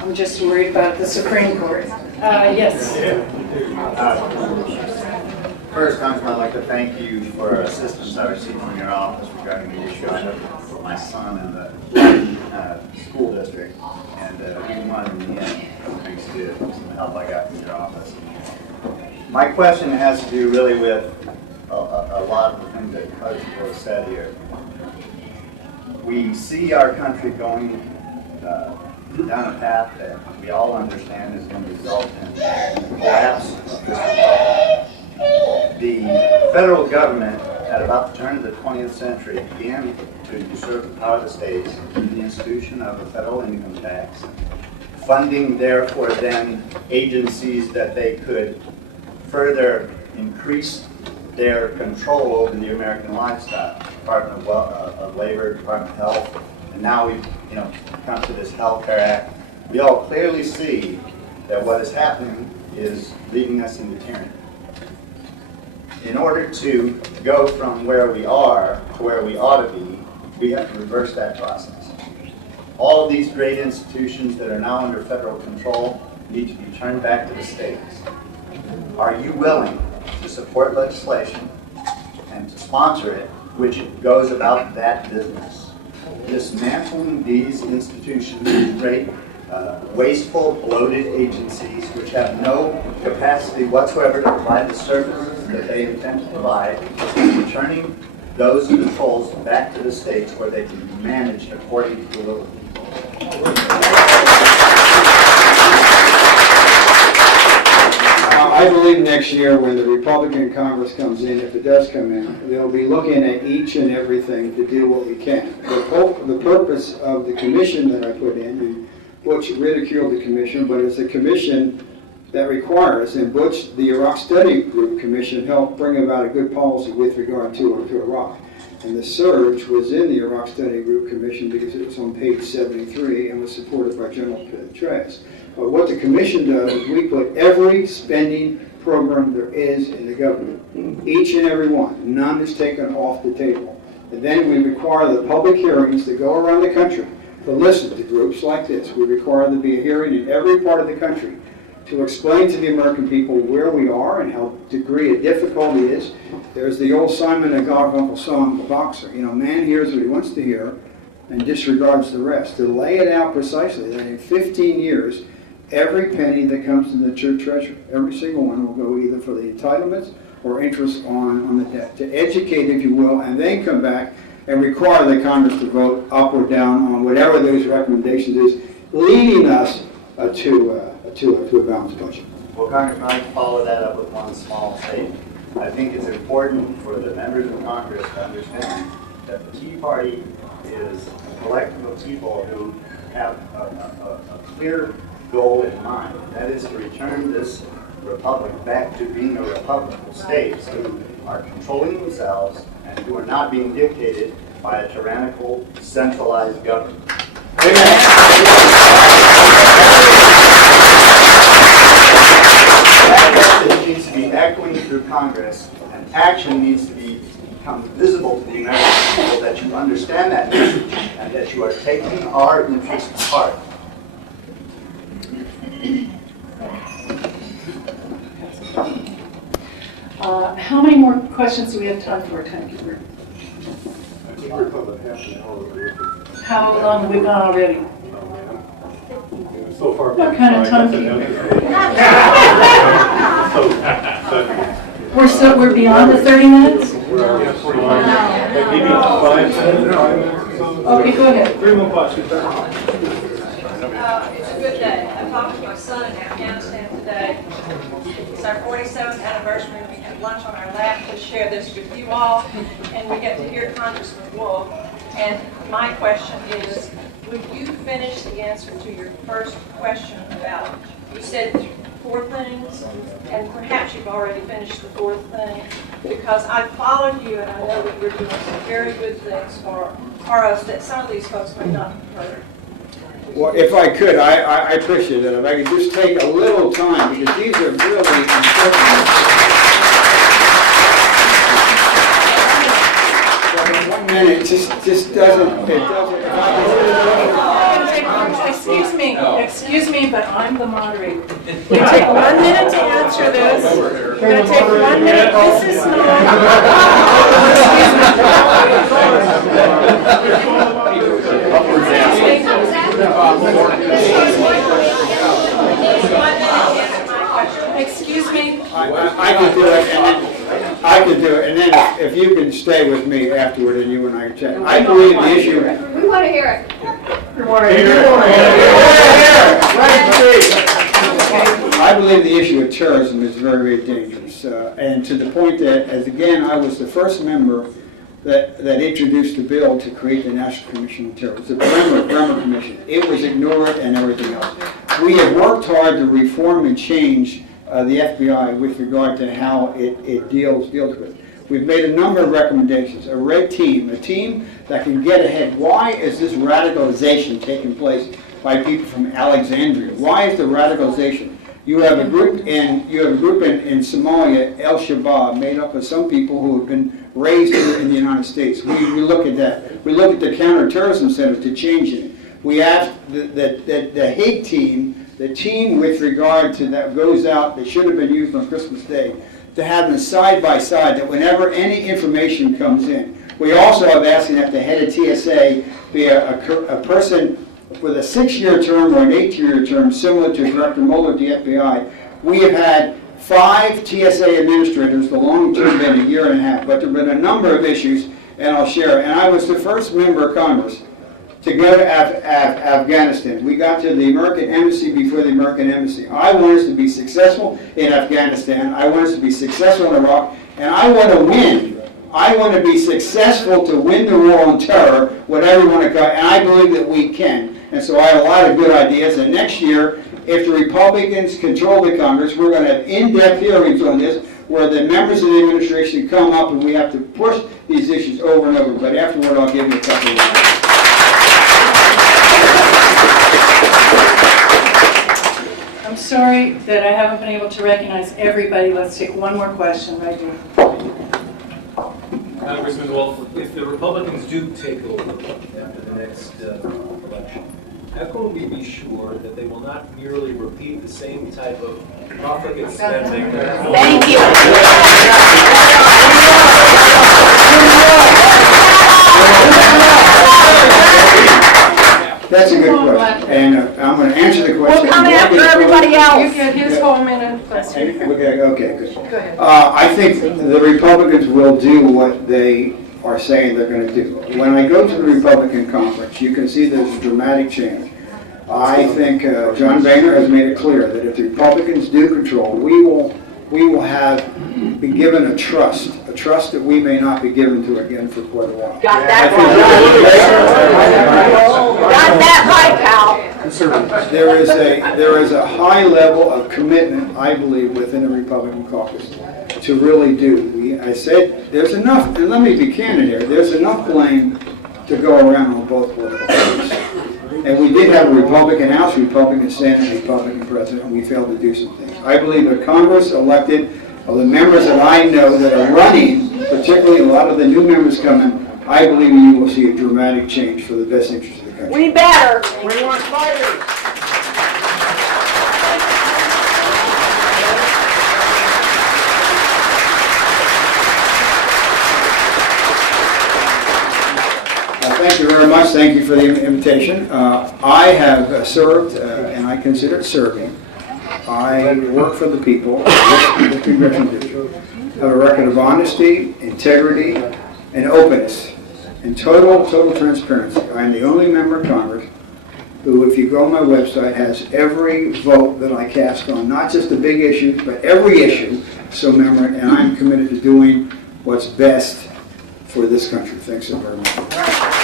I'm just worried about the Supreme Court. Yes. First, Congressman, I'd like to thank you for assistance I received from your office regarding the issue I have for my son in the school district, and we wanted in the end, thanks to some help I got from your office. My question has to do really with a lot of the things that President said here. We see our country going down a path that we all understand is going to result in the collapse of this republic. The federal government, at about the turn of the 20th century, began to usurp the power of the states through the institution of a federal income tax, funding therefore then agencies that they could further increase their control over the American lifestyle. Department of Labor, Department of Health, and now we've come to this Health Care Act. We all clearly see that what is happening is leading us into tyranny. In order to go from where we are to where we ought to be, we have to reverse that process. All of these great institutions that are now under federal control need to be turned back to the states. Are you willing to support legislation and to sponsor it, which goes about that business? Dismantling these institutions, these great, wasteful, bloated agencies which have no capacity whatsoever to provide the services that they intend to provide, and returning those controls back to the states where they can be managed according to the will of the people. I believe next year when the Republican Congress comes in, if it does come in, they'll be looking at each and everything to do what we can. The purpose of the commission that I put in, and Butch ridiculed the commission, but it's a commission that requires, and Butch, the Iraq Study Group Commission, helped bring about a good policy with regard to Iraq. And the surge was in the Iraq Study Group Commission because it was on page 73 and was supported by General Petraeus. But what the commission does is we put every spending program there is in the government, each and every one. None is taken off the table. And then we require the public hearings that go around the country to listen to groups like this. We require there to be a hearing in every part of the country to explain to the American people where we are and how degree of difficulty is. There's the old Simon and Garfunkel song, The Boxer. Man hears what he wants to hear and disregards the rest. To lay it out precisely that in 15 years, every penny that comes to the church treasury, every single one will go either for the entitlements or interest on the debt. To educate, if you will, and then come back and require the Congress to vote up or down on whatever those recommendations is, leading us to a balanced budget. Well, Congressman, I'd follow that up with one small statement. I think it's important for the members of Congress to understand that the Tea Party is a collective of people who have a clear goal in mind. That is to return this republic back to being a republic of states who are controlling themselves and who are not being dictated by a tyrannical, centralized government. Amen. That message needs to be echoing through Congress, and action needs to become visible to the American people that you understand that message and that you are taking our interests to heart. How many more questions do we have time for, timekeeper? How long have we gone already? So far, What kind of timekeeper? We're beyond the 30 minutes? Okay, go ahead. 3 more questions. It's a good day. I talked to my son in Afghanistan today. It's our 47th anniversary, and we had lunch on our lap to share this with you all, and we get to hear Congressman Wolf. And my question is, would you finish the answer to your first question about, you said 4 things, and perhaps you've already finished the 4th thing, because I followed you, and I know that you're doing some very good things for us that some of these folks may not have heard. Well, if I could, I appreciate it. If I could just take a little time, because these are really important. 1 minute just doesn't, it doesn't. Excuse me. Excuse me, but I'm the moderator. We take 1 minute to answer this. We're going to take 1 minute. This is Excuse me. I can do it, and then, I can do it, and then if you can stay with me afterward, and you and I can chat. I believe the issue. We want to hear it. I believe the issue of terrorism is very, very dangerous, and to the point that, as again, I was the first member that introduced the bill to create the National Commission on Terrorism, the Bremer Commission. It was ignored and everything else. We have worked hard to reform and change the FBI with regard to how it deals with it. We've made a number of recommendations. A red team, a team that can get ahead. Why is this radicalization taking place by people from Alexandria? Why is the radicalization? You have a group in Somalia, El Shabaab, made up of some people who have been raised here in the United States. We look at that. We look at the counterterrorism center to change it. We asked the Hague team, the team with regard to that goes out, that should have been used on Christmas Day, to have them side by side, that whenever any information comes in. We also have asking that the head of TSA be a person with a 6-year term or an 8-year term, similar to Director Mueller at the FBI. We have had 5 TSA administrators, the long term been 1.5 years, but there have been a number of issues, and I'll share. And I was the first member of Congress to go to Afghanistan. We got to the American Embassy before the American Embassy. I want us to be successful in Afghanistan. I want us to be successful in Iraq, and I want to win. I want to be successful to win the war on terror, whatever you want to call it, and I believe that we can. And so I have a lot of good ideas, and next year, if the Republicans control the Congress, we're going to have in-depth hearings on this, where the members of the administration come up and we have to push these issues over and over. But afterward, I'll give you a couple of minutes. I'm sorry that I haven't been able to recognize everybody. Let's take one more question right here. Congressman Wolf, if the Republicans do take over after the next election, how can we be sure that they will not merely repeat the same type of profligate spending? Thank you. That's a good question, and I'm going to answer the question. We're coming after everybody else. You get his whole minute. Okay, good. Go ahead. I think the Republicans will do what they are saying they're going to do. When I go to the Republican conference, you can see there's a dramatic change. I think John Boehner has made it clear that if the Republicans do control, we will be given a trust that we may not be given to again for quite a while. Got that right. Got that right, pal. There is a high level of commitment, I believe, within the Republican caucus to really do. I said there's enough, and let me be candid here, there's enough blame to go around on both political parties. And we did have a Republican House, Republican Senate, Republican President, and we failed to do some things. I believe that Congress elected of the members that I know that are running, particularly a lot of the new members coming, I believe you will see a dramatic change for the best interest of the country. We better. We want fighters. Thank you very much. Thank you for the invitation. I have served, and I consider it serving. I work for the people, the congressional district. I have a record of honesty, integrity, and openness, and total transparency. I am the only member of Congress who, if you go on my website, has every vote that I cast on, not just the big issues, but every issue. So, member, and I'm committed to doing what's best for this country. Thanks so very much.